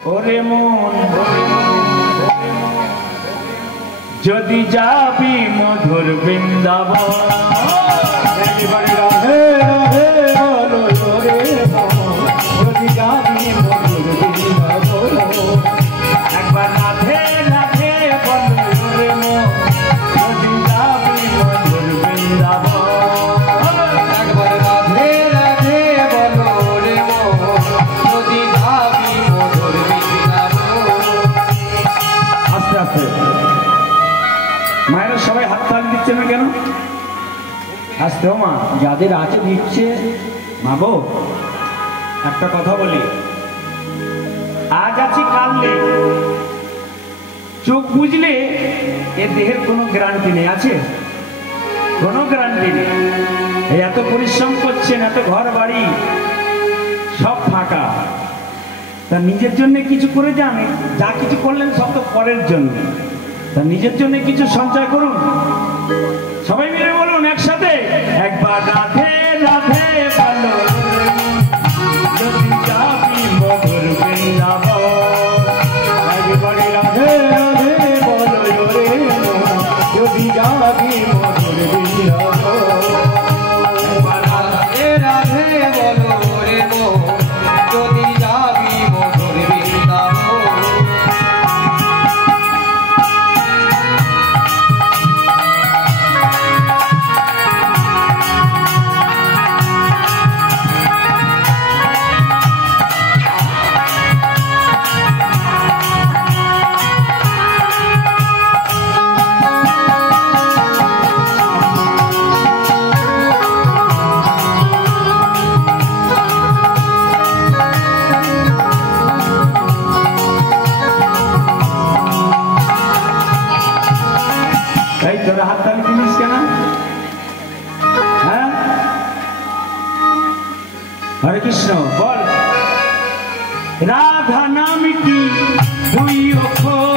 ওরে মন যদি যাবি মধুর বৃন্দাবন রাধে রাধে বলো ওরে মন যদি যাবি মধুর বৃন্দাবন একবার রাধে রাধে বলো ওরে মন যদি যাবি মধুর বৃন্দাবন একবার রাধে রাধে বলো ওরে মন যদি যাবি মধুর বৃন্দাবন। আস্তে আস্তে মায়েরা সবাই হাত তালি দিচ্ছে না কেন? আসতেও মা যাদের আছে দিচ্ছে। মা গো একটা কথা বলি, আজ আছি কাল নেই, চোখ বুঝলে এ দেহের কোনো গ্যারান্টি নেই। আছে কোনো গ্যারান্টি নেই। এত পরিশ্রম করছেন, এত ঘর বাড়ি সব ফাঁকা, তা নিজের জন্য কিছু করে যান। যা কিছু করলেন সব তো পরের জন্য, তা নিজের জন্য কিছু সঞ্চয় করুন। সবাই মিলে বলুন একসাথে, একবার রাধে রাধে বলো যদি যাবি মধুর বৃন্দাবন একবারে রাধে রাধে বলো রে যদি যাবি মধুর বৃন্দাবন একবার রাধে রাধে বলো রে যদি যাবি মধুর বৃন্দাবন। তোরা হাততালি দিনিস কেন? হ্যাঁ হরে কৃষ্ণ বল। রাধা নামটি দুই অক্ষর